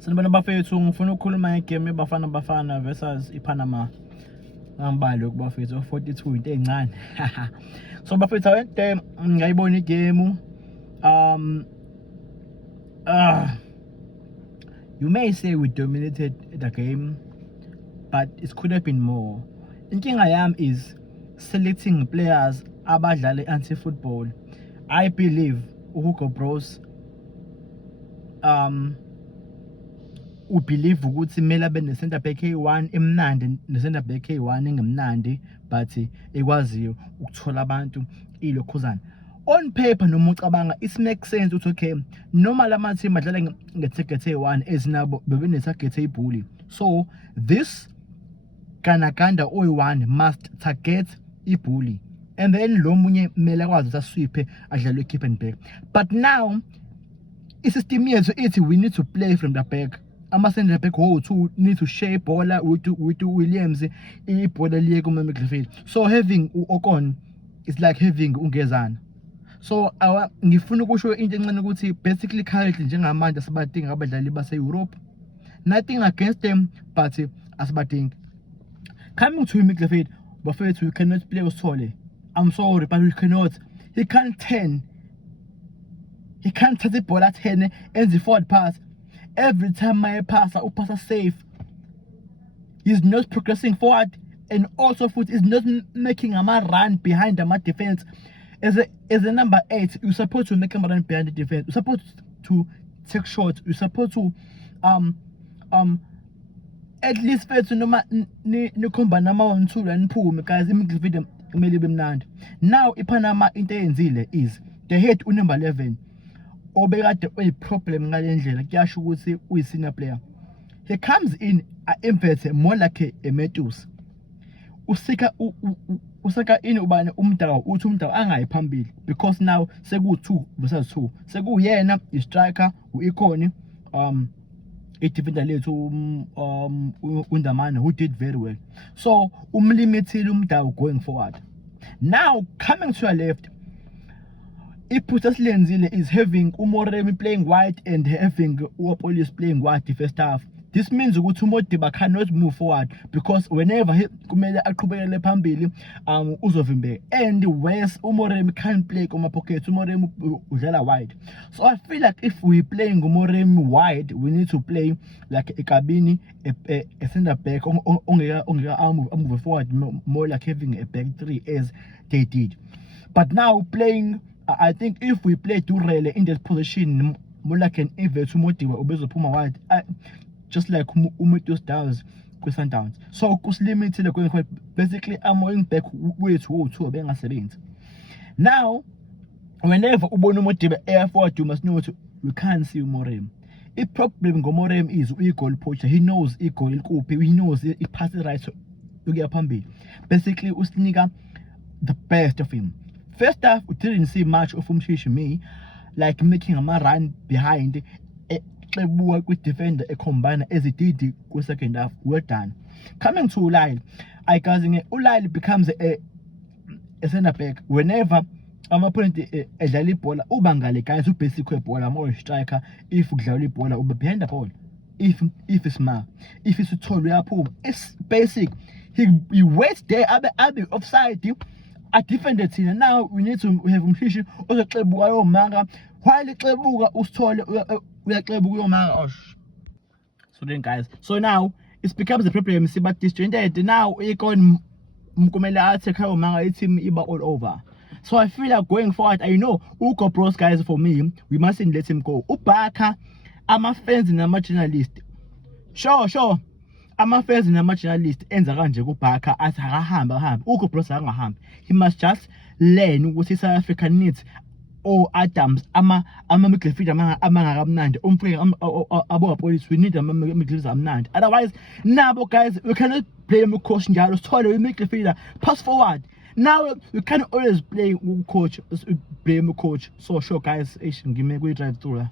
Sanibona bafethu, ngifuna ukukhuluma ngegame Bafana versus iPanama. Ngambali ukubafethu 42 into encane. So bafethu awente ngayibona igame. You may say we dominated the game, but it could have been more. Inkinga yami is selecting players abadlala anti-football. I believe Hugo Bros ubelieve ukuthi kumele abe ne-center back eyi-1 emnandi ne-center back eyi-1 engemnandi but ekwaziyo ukuthola abantu ilokhuzana. On paper noma ucabanga it makes sense ukuthi okay noma lama team adlala nge-target eyi-1 ezinabo bebe-target eyibhuli, so this Ganaganda oyi-1 must target ibhuli and then lo munye kumele akwazi ukuthi aswiphe adlale keep and back. But now isystem yethu ithi we need to play from the back. Ama-center back two need to share ibhola with Williams ibhola liye kuma-midfield. So having Ocon is like having uNgezana. So ngifuna ukusho into encane ukuthi basically currently njengamanje asibadingi abadlali base-Europe. Nothing against them, but asibadingi. Coming to midfield, bafethu we cannot play uSithole. I'm sorry, but we cannot. He can't touch the ball at 10 and the forward pass. Every time I pass safe. He's not progressing forward, and also foot is not making a man run behind the defense. As a number 8, you're supposed to make him run behind the defense. You're supposed to take shots. You're supposed to at least fair to no combat number 1 2 and pull because the midfield. Now iPanama into enzile is the head number 11. Obekade problem ngale ndlela kuyasho ukuthi uyi-senior player. He comes in a more like a Metus. Usika in ubani umdawu uthi umdawu angayi phambili because now seku2 versus 2. Sekuyena i-striker u-Iconi i-defender lethu uNdamane who did very well. So umlimitile umdawu going forward. Now coming to your left, iphutha silenzile is having uMoremi playing wide and having uApolis playing wide the first half. This means ukuthi uModiba cannot move forward because whenever kumele aqhubekele phambili uzovimbeka, and whereas uMoremi can't play kuma pockets, uMoremi udlala wide. So I feel like if we playing uMoremi wide, we need to play like a Kabini, a center back move forward more like having a back 3 as they did. But now playing, I think if we play Durrell in that position more like an invert to Modiba ubezophuma wide, just like Umetus does with Sundowns. So kusilimited going forward. Basically I'm going back way to bengasebenzi. Now whenever ubona uModiba air forward, you must know you can't see uMoremi. The problem ngoMoremi is goal poacher. He knows goal ilkuphi, he knows he passes right to ukuya phambili. Basically usinika the best of him. First half we didn't see much of me like making a man run behind with defender a combiner as it did with second half. Well done. Coming to Ulali, Ulali becomes a center back whenever I'm opponent a jolly baller ubangale guys who basically ball more striker if jolly baller over behind the ball. If it's smart, if it's a tall it's basic. He waits there at the offside a defender team. Now we need to have Mshishi also Klebuka Manga while Klebuka uSithole so then guys, so now it becomes a problem. But this now Icon Mkumela take her Manga team iba all over. So I feel like going forward, I know Hugo Bros guys, for me we mustn't let him go. Ubaka I'm a fans in a marginalist. Sure I'm a fans in a marginalist enza kanje kuBhaka athi akahamba Hugo Bros akahamba. He must just learn what his South African needs. Or Adams, ama midfield amangakamnandi abo police, we need a midfield amnandi. Otherwise, now guys, we cannot play him coach njalo Sithole midfielder pass forward. Now we can always play coach, blame coach. So sure guys, give me a great drive through.